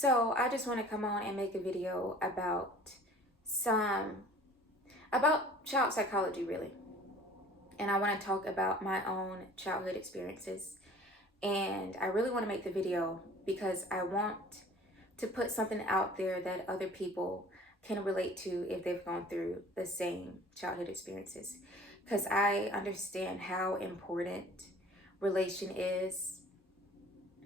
So I just want to come on and make a video some about child psychology really. And I want to talk about my own childhood experiences. And I really want to make the video because I want to put something out there that other people can relate to if they've gone through the same childhood experiences. Because I understand how important relation is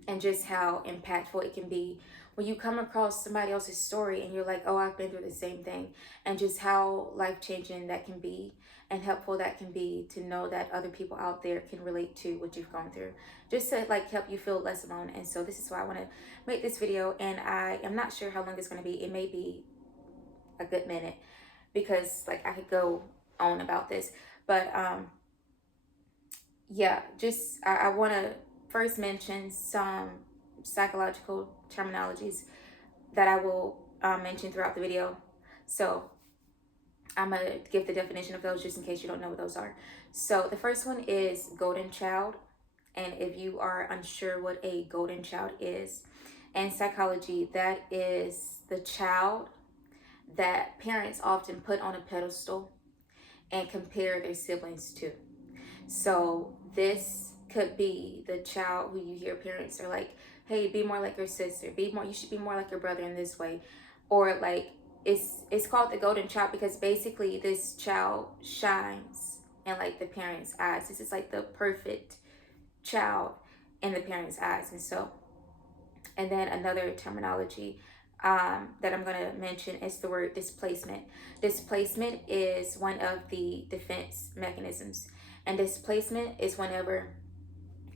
and just how impactful it can be when you come across somebody else's story and you're like, oh, I've been through the same thing, and just how life-changing that can be and helpful that can be to know that other people out there can relate to what you've gone through, just to like help you feel less alone. And so this is why I want to make this video, and I am not sure how long it's going to be. It may be a good minute because like I could go on about this, but yeah, just I want to first mention some psychological terminologies that I will mention throughout the video. So I'm going to give the definition of those just in case you don't know what those are. So the first one is golden child. And if you are unsure what a golden child is, in psychology, that is the child that parents often put on a pedestal and compare their siblings to. So this could be the child who you hear parents are like, hey, be more like your sister, you should be more like your brother in this way. Or like it's called the golden child because basically this child shines in like the parents' eyes. This is like the perfect child in the parents' eyes. And then another terminology that I'm going to mention is the word displacement. Displacement is one of the defense mechanisms. And displacement is whenever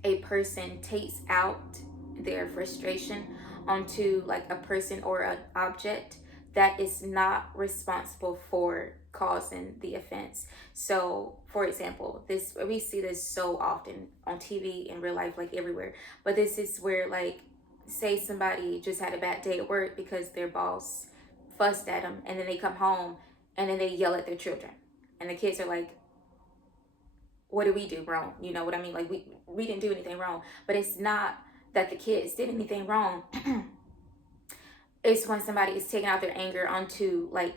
a person takes out their frustration onto like a person or an object that is not responsible for causing the offense. So for example, we see this so often on TV, in real life, like everywhere. But this is where, like, say somebody just had a bad day at work because their boss fussed at them, and then they come home and then they yell at their children, and the kids are like, what did we do wrong? You know what I mean? Like we didn't do anything wrong. But it's not that the kids did anything wrong. It's when somebody is taking out their anger onto like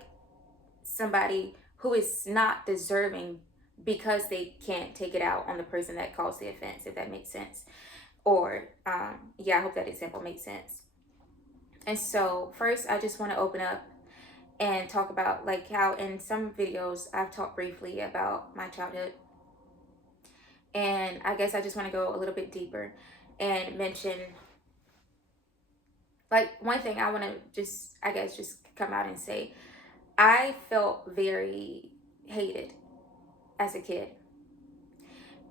somebody who is not deserving because they can't take it out on the person that caused the offense, if that makes sense. Or yeah, I hope that example makes sense. And so first I just want to open up and talk about like how in some videos I've talked briefly about my childhood. And I guess I just want to go a little bit deeper and mention like one thing I want to just, I guess, just come out and say. I felt very hated as a kid.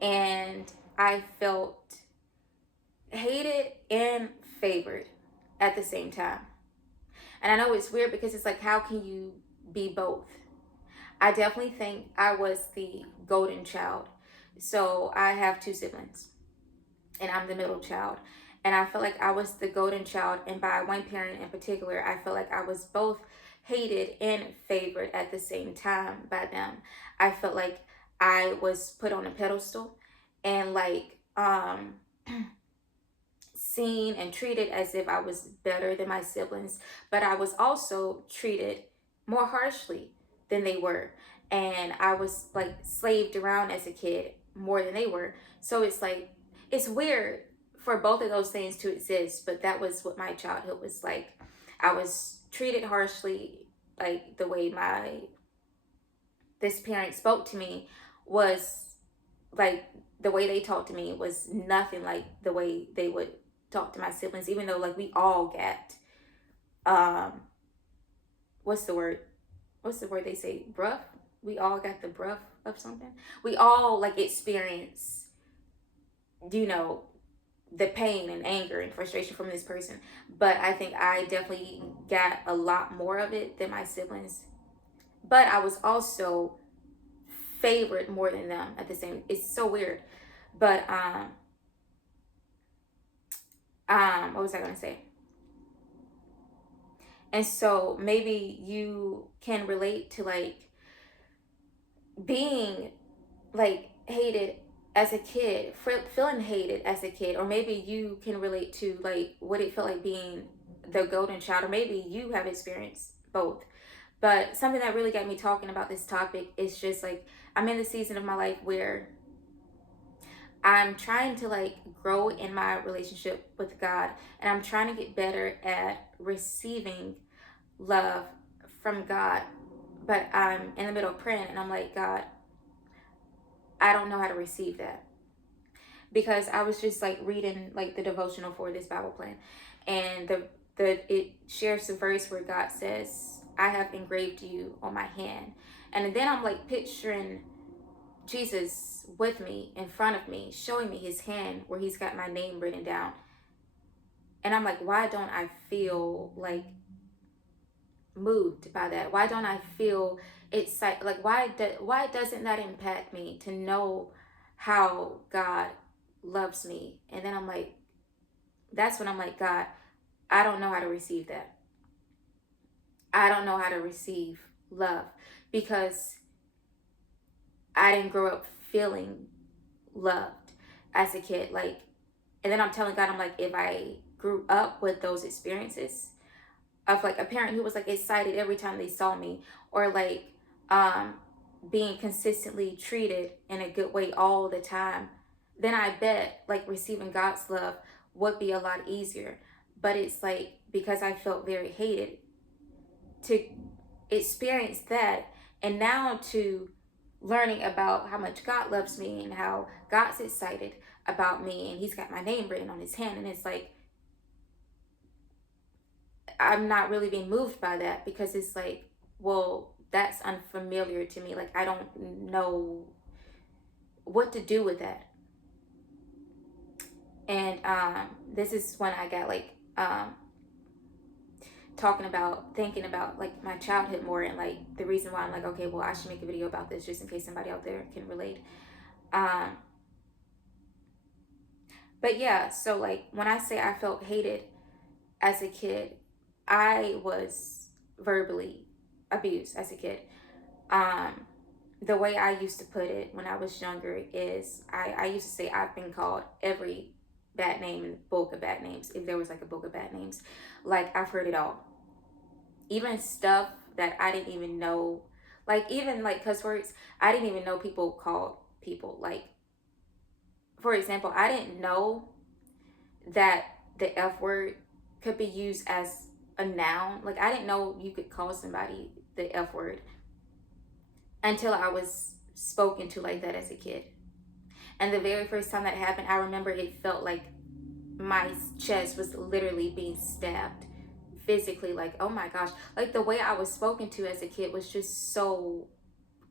And I felt hated and favored at the same time. And I know it's weird because it's like, how can you be both? I definitely think I was the golden child. So I have two siblings and I'm the middle child. And I felt like I was the golden child. And by one parent in particular, I felt like I was both hated and favored at the same time by them. I felt like I was put on a pedestal and like seen and treated as if I was better than my siblings, but I was also treated more harshly than they were. And I was like slaved around as a kid more than they were. So it's like, it's weird for both of those things to exist, but that was what my childhood was like. I was treated harshly, like the way this parent spoke to me was like, the way they talked to me was nothing like the way they would talk to my siblings, even though like we all get what's the word they say, bruh, we all got the bruh of something. We all like experience, you know, the pain and anger and frustration from this person. But I think I definitely got a lot more of it than my siblings. But I was also favored more than them at the same. It's so weird. But what was I gonna say? And so maybe you can relate to like being like hated as a kid, feeling hated as a kid, or maybe you can relate to like what it felt like being the golden child, or maybe you have experienced both. But something that really got me talking about this topic is just like, I'm in the season of my life where I'm trying to like grow in my relationship with God, and I'm trying to get better at receiving love from God. But I'm in the middle of praying and I'm like, God, I don't know how to receive that. Because I was just like reading like the devotional for this Bible plan, and the it shares the verse where God says, I have engraved you on my hand. And then I'm like picturing Jesus with me, in front of me, showing me his hand where he's got my name written down. And I'm like, why don't I feel like moved by that? Why don't I feel excited? Like, why doesn't that impact me to know how God loves me? And then I'm like, that's when I'm like, God, I don't know how to receive that. I don't know how to receive love, because I didn't grow up feeling loved as a kid. Like, and then I'm telling God, I'm like, if I grew up with those experiences of like a parent who was like excited every time they saw me, or like being consistently treated in a good way all the time, then I bet like receiving God's love would be a lot easier. But it's like, because I felt very hated, to experience that, and now to learning about how much God loves me and how God's excited about me and he's got my name written on his hand, and it's like, I'm not really being moved by that, because it's like, well, that's unfamiliar to me. Like, I don't know what to do with that. And this is when I got like thinking about like my childhood more, and like the reason why I'm like, okay, well, I should make a video about this just in case somebody out there can relate. But yeah, so like when I say I felt hated as a kid, I was verbally abused as a kid. The way I used to put it when I was younger is I used to say I've been called every bad name in the book of bad names. If there was like a book of bad names, like I've heard it all. Even stuff that I didn't even know, like even like cuss words, I didn't even know people called people. Like, for example, I didn't know that the F word could be used as a noun. Like, I didn't know you could call somebody the F word until I was spoken to like that as a kid. And the very first time that happened, I remember it felt like my chest was literally being stabbed physically. Like, oh my gosh, like the way I was spoken to as a kid was just so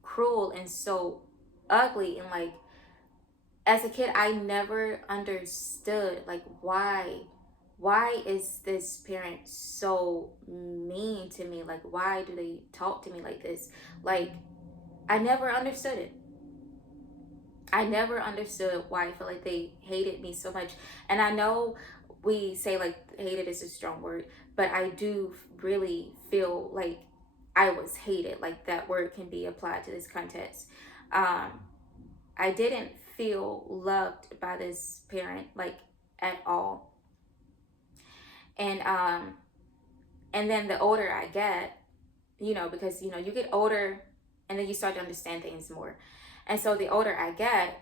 cruel and so ugly. And like, as a kid, I never understood like why is this parent so mean to me? Like, why do they talk to me like this? Like, I never understood it. I never understood why I felt like they hated me so much. And I know we say like hated is a strong word, but I do really feel like I was hated. Like, that word can be applied to this context. I didn't feel loved by this parent like at all. And then the older I get, because you get older and then you start to understand things more. And so the older I get,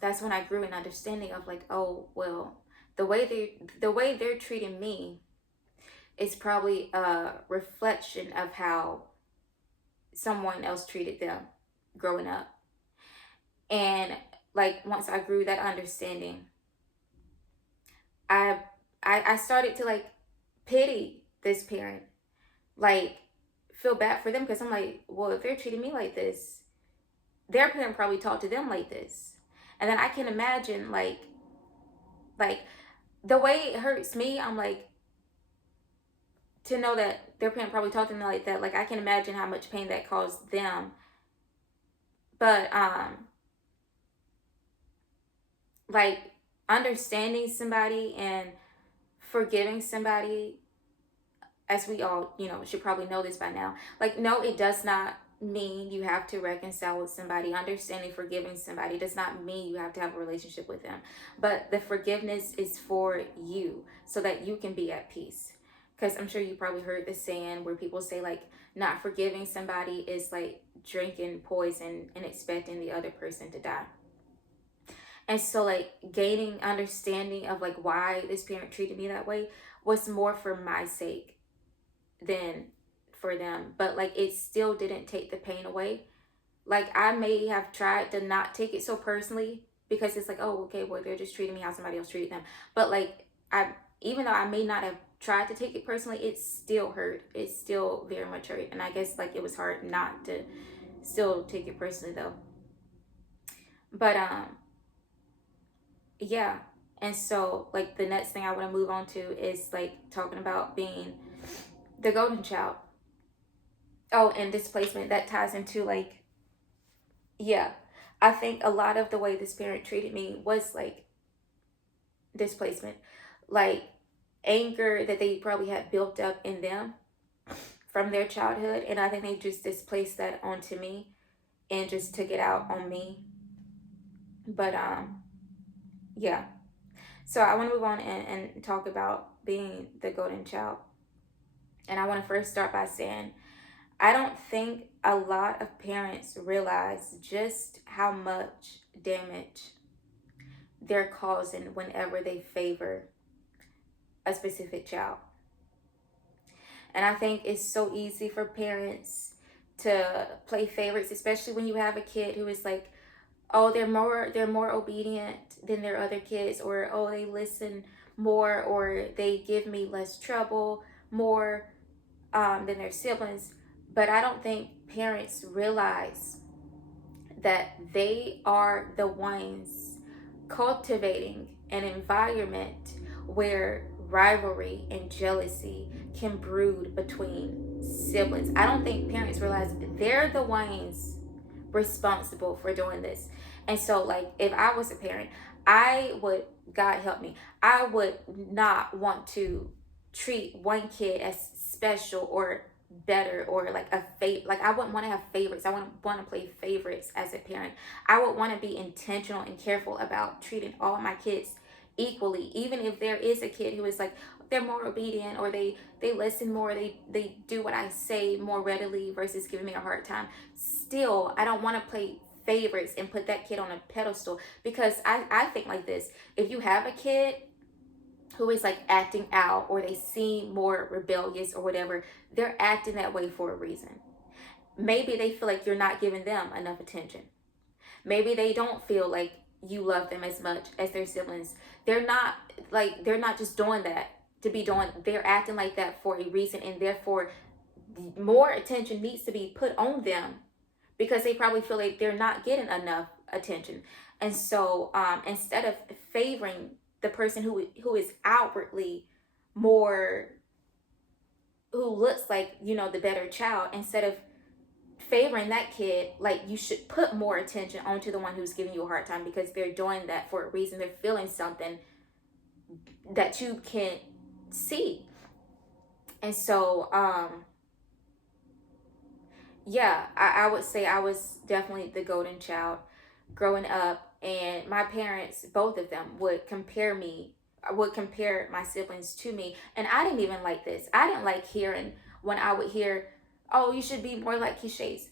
that's when I grew an understanding of like, oh, well, the way they're treating me is probably a reflection of how someone else treated them growing up. And like, once I grew that understanding, I started to like pity this parent, like feel bad for them, because I'm like, well, if they're treating me like this, their parent probably talked to them like this. And then I can imagine like the way it hurts me, I'm like, to know that their parent probably talked to them like that, like I can imagine how much pain that caused them. But like understanding somebody and forgiving somebody, as we all should probably know this by now, like, no, it does not mean you have to reconcile with somebody. Understanding, forgiving somebody does not mean you have to have a relationship with them, but the forgiveness is for you so that you can be at peace. because I'm sure you probably heard the saying where people say like not forgiving somebody is like drinking poison and expecting the other person to die. And so like gaining understanding of like why this parent treated me that way was more for my sake than for them. But like it still didn't take the pain away. Like I may have tried to not take it so personally because it's like, oh, okay, well, they're just treating me how somebody else treated them. But like I, even though I may not have tried to take it personally, it still hurt. It still very much hurt. And I guess like it was hard not to still take it personally though. But yeah. And so like the next thing I want to move on to is like talking about being the golden child. Oh, and displacement that ties into like, yeah, I think a lot of the way this parent treated me was like displacement, like anger that they probably had built up in them from their childhood. And I think they just displaced that onto me and just took it out on me. But yeah. So I want to move on and talk about being the golden child. And I want to first start by saying I don't think a lot of parents realize just how much damage they're causing whenever they favor a specific child. And I think it's so easy for parents to play favorites, especially when you have a kid who is like, oh, they're more obedient than their other kids, or oh, they listen more, or they give me less trouble more than their siblings. But I don't think parents realize that they are the ones cultivating an environment where rivalry and jealousy can brood between siblings. I don't think parents realize they're the ones responsible for doing this. And so like if I was a parent, I would, God help me, I would not want to treat one kid as special or better, or like a like I wouldn't want to have favorites. I wouldn't want to play favorites as a parent. I would want to be intentional and careful about treating all my kids equally, even if there is a kid who is like they're more obedient, or they listen more, they do what I say more readily versus giving me a hard time. Still, I don't want to play favorites and put that kid on a pedestal, because I think like this: if you have a kid who is like acting out, or they seem more rebellious or whatever, they're acting that way for a reason. Maybe they feel like you're not giving them enough attention. Maybe they don't feel like you love them as much as their siblings. They're not just doing that to be doing, they're acting like that for a reason, and therefore more attention needs to be put on them because they probably feel like they're not getting enough attention. And so instead of favoring the person who is outwardly more, who looks like, the better child, instead of favoring that kid, like you should put more attention onto the one who's giving you a hard time, because they're doing that for a reason. They're feeling something that you can't see. And so yeah, I would say I was definitely the golden child growing up, and my parents, both of them, would compare my siblings to me. And I didn't even like this. I didn't like hearing when I would hear, oh, you should be more like Keishace.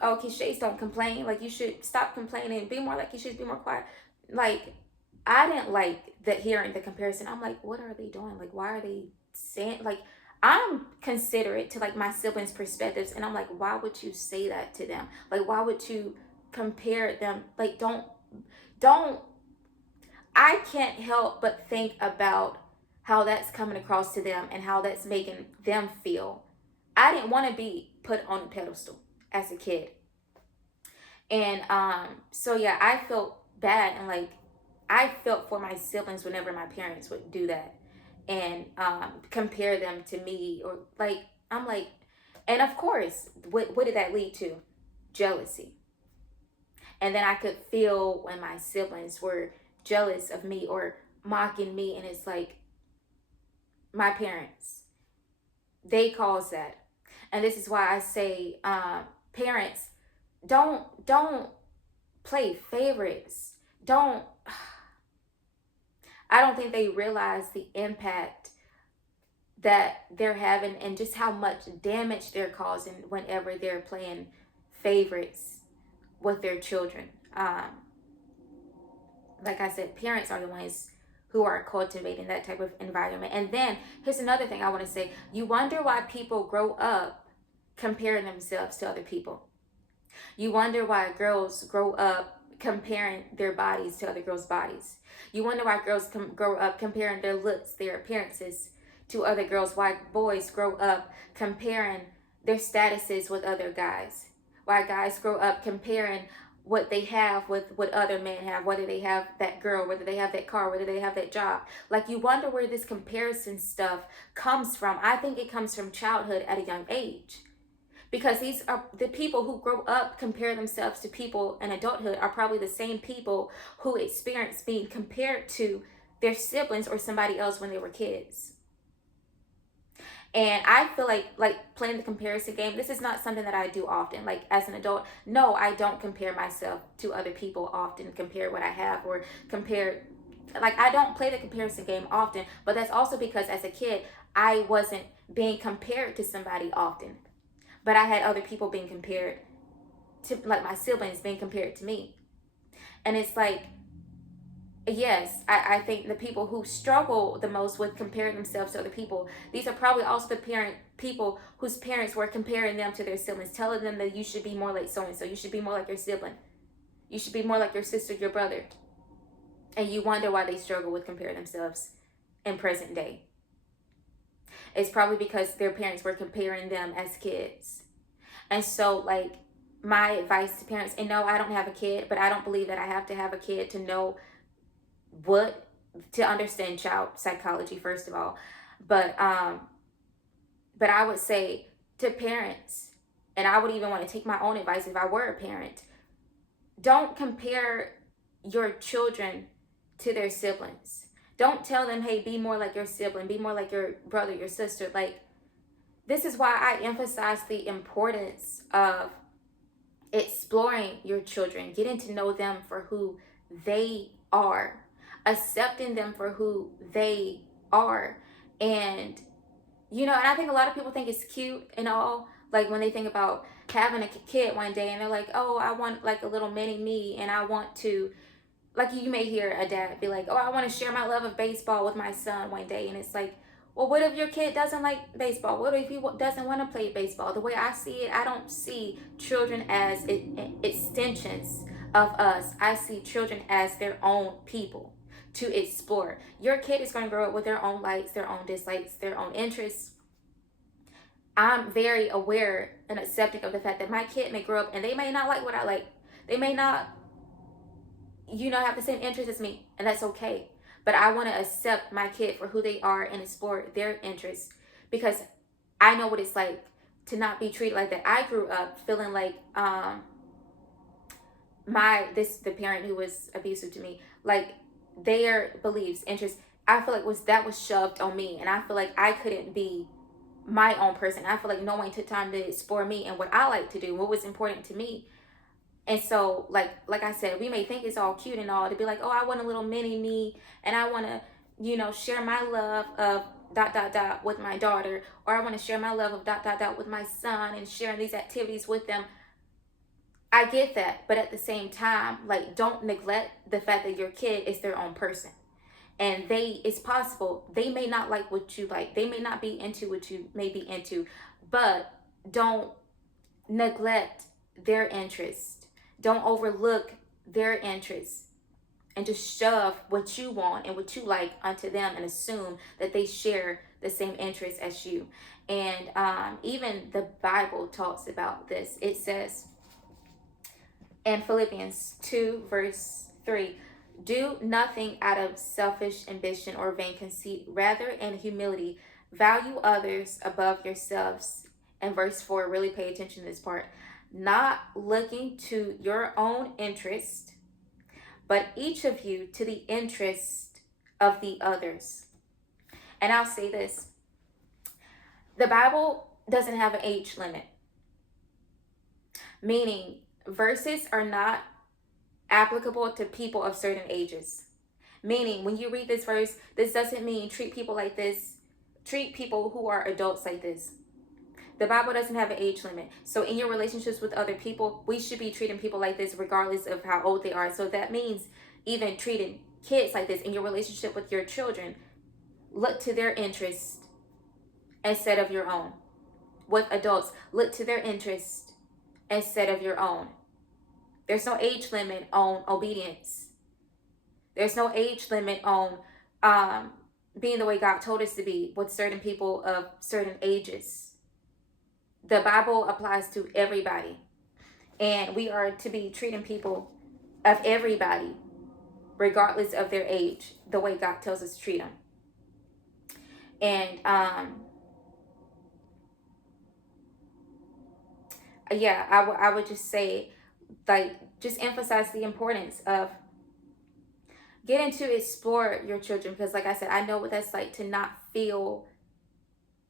Oh, Keishace don't complain. Like, you should stop complaining. Be more like Keishace. Be more quiet. Like, I didn't like that, hearing the comparison. I'm like, what are they doing? Like, why are they saying, like, I'm considerate to like my siblings' perspectives, and I'm like, why would you say that to them? Like, why would you compare them? Like, don't. I can't help but think about how that's coming across to them and how that's making them feel. I didn't want to be put on a pedestal as a kid. And so yeah, I felt bad, and like I felt for my siblings whenever my parents would do that and compare them to me, or like I'm like, and of course, what did that lead to? Jealousy. And then I could feel when my siblings were jealous of me or mocking me, and it's like, my parents, they caused that. And this is why I say, parents, don't play favorites. Don't. I don't think they realize the impact that they're having and just how much damage they're causing whenever they're playing favorites with their children. Like I said, parents are the ones who are cultivating that type of environment. And then here's another thing I want to say. You wonder why people grow up comparing themselves to other people. You wonder why girls grow up comparing their bodies to other girls' bodies. You wonder why girls grow up comparing their looks, their appearances to other girls. Why boys grow up comparing their statuses with other guys. Why guys grow up comparing what they have with what other men have, whether they have that girl, whether they have that car, whether they have that job. Like, you wonder where this comparison stuff comes from. I think it comes from childhood at a young age. Because these are the people who grow up compare themselves to people in adulthood are probably the same people who experience being compared to their siblings or somebody else when they were kids. And I feel like playing the comparison game, this is not something that I do often. Like, as an adult, no, I don't compare myself to other people often, compare what I have or compare. Like, I don't play the comparison game often, but that's also because as a kid, I wasn't being compared to somebody often. But I had other people being compared to, like my siblings being compared to me. And it's like, yes, I think the people who struggle the most with comparing themselves to other people, these are probably also the people whose parents were comparing them to their siblings, telling them that you should be more like so-and-so, you should be more like your sibling, you should be more like your sister, your brother. And you wonder why they struggle with comparing themselves in present day. It's probably because their parents were comparing them as kids. And so, like, my advice to parents, and no, I don't have a kid, but I don't believe that I have to have a kid to know to understand child psychology, first of all. But I would say to parents, and I would even want to take my own advice if I were a parent, don't compare your children to their siblings. Don't tell them, hey, be more like your sibling, be more like your brother, your sister. Like, this is why I emphasize the importance of exploring your children, getting to know them for who they are, accepting them for who they are. And, and I think a lot of people think it's cute and all, like when they think about having a kid one day and they're like, oh, I want like a little mini me, and I want to, like, you may hear a dad be like, oh, I want to share my love of baseball with my son one day. And it's like, well, what if your kid doesn't like baseball? What if he doesn't want to play baseball? The way I see it, I don't see children as extensions of us. I see children as their own people to explore. Your kid is going to grow up with their own likes, their own dislikes, their own interests. I'm very aware and accepting of the fact that my kid may grow up and they may not like what I like. They may not have the same interests as me, and that's okay. But I want to accept my kid for who they are and explore their interests, because I know what it's like to not be treated like that. I grew up feeling like the parent who was abusive to me, like their beliefs, interests, I feel like that was shoved on me, and I feel like I couldn't be my own person. I feel like no one took time to explore me and what I like to do, what was important to me. And so, like I said, we may think it's all cute and all to be like, oh, I want a little mini me, and I want to, share my love of ... with my daughter, or I want to share my love of ... with my son, and sharing these activities with them. I get that, but at the same time, like, don't neglect the fact that your kid is their own person. And it's possible they may not like what you like. They may not be into what you may be into, but don't neglect their interests. Don't overlook their interests and just shove what you want and what you like onto them and assume that they share the same interests as you. And even the Bible talks about this. It says in Philippians 2 verse 3, do nothing out of selfish ambition or vain conceit. Rather, in humility, value others above yourselves. And verse 4, really pay attention to this part. Not looking to your own interest, but each of you to the interest of the others. And I'll say this. The Bible doesn't have an age limit. Meaning, verses are not applicable to people of certain ages. Meaning, when you read this verse, this doesn't mean treat people like this treat people who are adults like this. The Bible doesn't have an age limit. So in your relationships with other people, we should be treating people like this regardless of how old they are. So that means even treating kids like this in your relationship with your children. Look to their interests instead of your own. With adults, look to their interests instead of your own. There's no age limit on obedience. There's no age limit on being the way God told us to be with certain people of certain ages. The Bible applies to everybody. And we are to be treating people of everybody, regardless of their age, the way God tells us to treat them. And yeah, I would just say, like, just emphasize the importance of getting to explore your children, because like I said, I know what that's like to not feel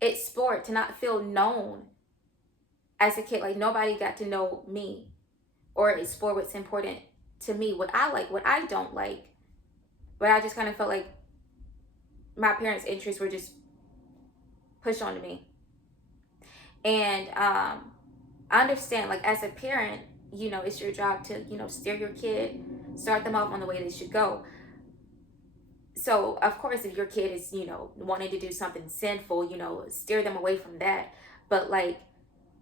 explored, to not feel known as a kid. Like nobody got to know me or explore what's important to me, what I like, what I don't like. But I just kind of felt like my parents' interests were just pushed onto me. And I understand, like as a parent, you know, it's your job to, you know, steer your kid, start them off on the way they should go. So of course, if your kid is, you know, wanting to do something sinful, you know, steer them away from that. But like,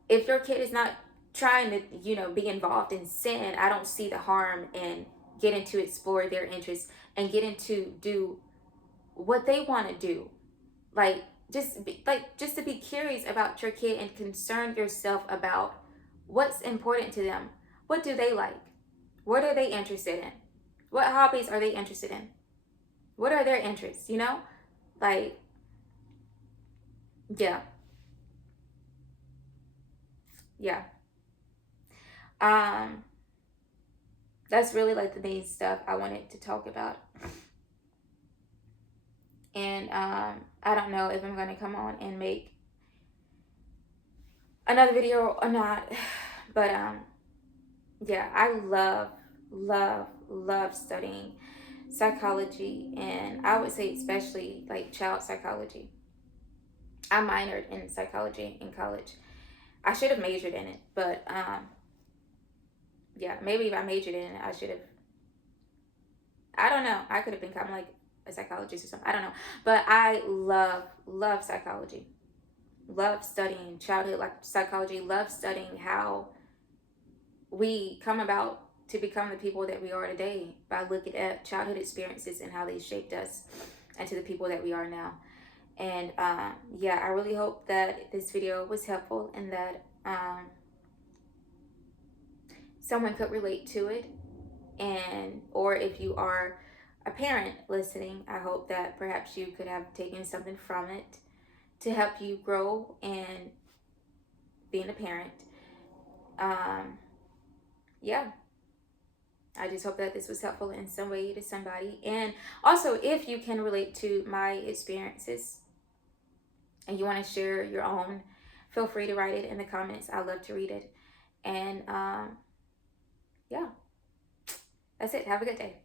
if your kid is not trying to, you know, be involved in sin, I don't see the harm in getting to explore their interests and getting to do what they want to do. Like just to be curious about your kid and concern yourself about what's important to them. What do they like? What are they interested in? What hobbies are they interested in? What are their interests, you know? Like, yeah. Yeah. Um, that's really like the main stuff I wanted to talk about. And I don't know if I'm gonna come on and make another video or not. But yeah, I love studying psychology, and I would say especially like child psychology. I minored in psychology in college. I should have majored in it, but yeah, maybe if I majored in it, I should have. I don't know. I could have become like a psychologist or something. I don't know, but I love psychology. Love studying childhood like psychology. Love studying how we come about to become the people that we are today by looking at childhood experiences and how they shaped us and to the people that we are now. And yeah, I really hope that this video was helpful and that someone could relate to it. And or if you are a parent listening, I hope that perhaps you could have taken something from it to help you grow in being a parent. Yeah, I just hope that this was helpful in some way to somebody. And also, if you can relate to my experiences and you want to share your own, feel free to write it in the comments. I love to read it. And yeah, that's it. Have a good day.